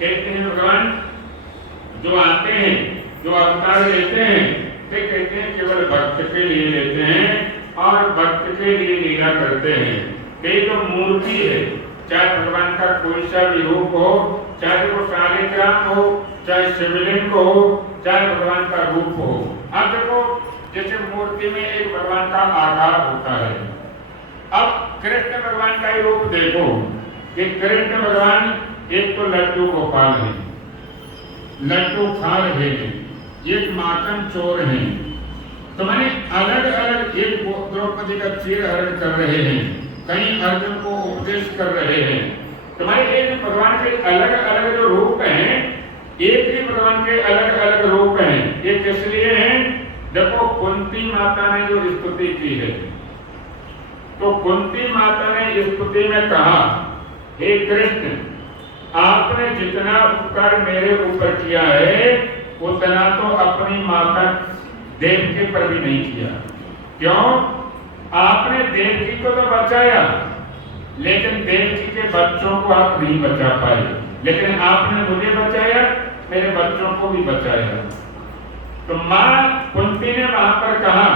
कहते हैं भगवान जो आते हैं, जो अवतार लेते हैं, वे कहते हैं केवल भक्त के लिए लेते हैं और भक्त के लिए लीला करते हैं। ये जो मूर्ति है, चाहे भगवान का कोई सा भी रूप हो, चाहे वो शालिग्राम हो, चाहे शिवलिंग हो, चाहे भगवान का रूप हो। अब देखो जैसे मूर्ति में एक भगवान का आकार होता है। अब कृष्ण भगवान का ही रूप देखो कि कृष्ण भगवान एक तो लड्डू गोपाल है, लड्डू खा रहे हैं, एक माखन चोर हैं, तो माने अलग अलग, एक द्रौपदी का चीर हरण कर रहे हैं, कहीं अर्जुन को उपदेश कर रहे हैं। तुम्हारे एक भगवान के अलग अलग जो रूप हैं, एक ही भगवान के अलग अलग रूप हैं। ये किस लिए हैं? देखो कुंती माता ने जो स्तुति की है, तो कुंती माता ने स्तुति में कहा, हे कृष्ण, आपने जितना उपकार मेरे ऊपर किया है उतना तो अपनी माता देवकी पर भी नहीं किया। क्यों? आपने देवकी को तो बचाया, लेकिन देवकी के बच्चों को आप नहीं बचा पाए, लेकिन आपने मुझे बचाया, मेरे बच्चों को भी बचाया। तो माँ कुंती ने वहां पर कहा,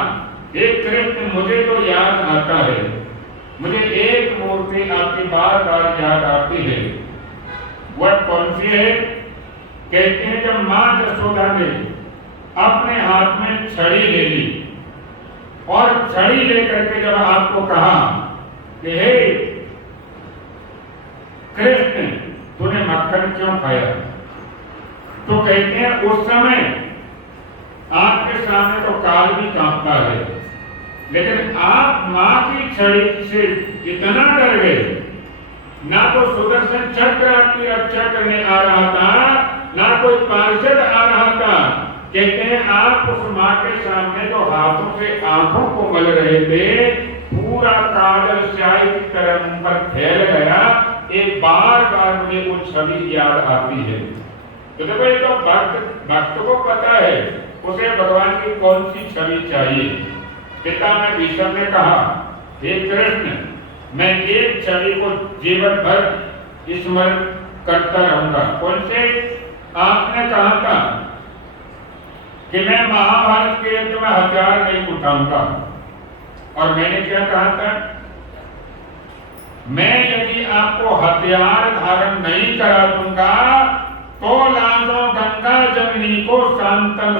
हे कृष्ण, मुझे तो याद आता है, मुझे एक मूर्ति आपकी बार बार याद आती है। वह कौन सी है? कहते हैं जब माँ यशोदा ने अपने हाथ में छड़ी ले ली और छड़ी लेकर के जब आपको कहा कि हे कृष्ण, तूने मक्खन क्यों खाया, तो कहते हैं उस समय आपके सामने तो काल भी कांपता है, लेकिन आप माँ की छड़ी से इतना डर गए, ना तो सुदर्शन चक्र आपकी रक्षा करने आ रहा था, ना कोई पार्षद आ रहा था। कहते हैं आप उस माँ के सामने जो हाथों से आंखों को मल रहे थे, पूरा काजल स्याही की तरह मुंह पर फैल गया। एक बार बार मुझे वो छवि याद आती है। तो देखो ये तो भक्त को पता है उसे भगवान की कौन सी छवि चाहिए। पिता में भीष्म ने कहा, हे कृष्ण, मैं एक छवि को जीवन भर स्मरण करता रहूंगा। कौन से? आपने कहा था कि मैं महाभारत के युद्ध में हथियार नहीं उठाऊंगा, और मैंने क्या कहा था? मैं यदि आपको हथियार धारण नहीं करा दूंगा तो लादो गंगा जमनी को शांतम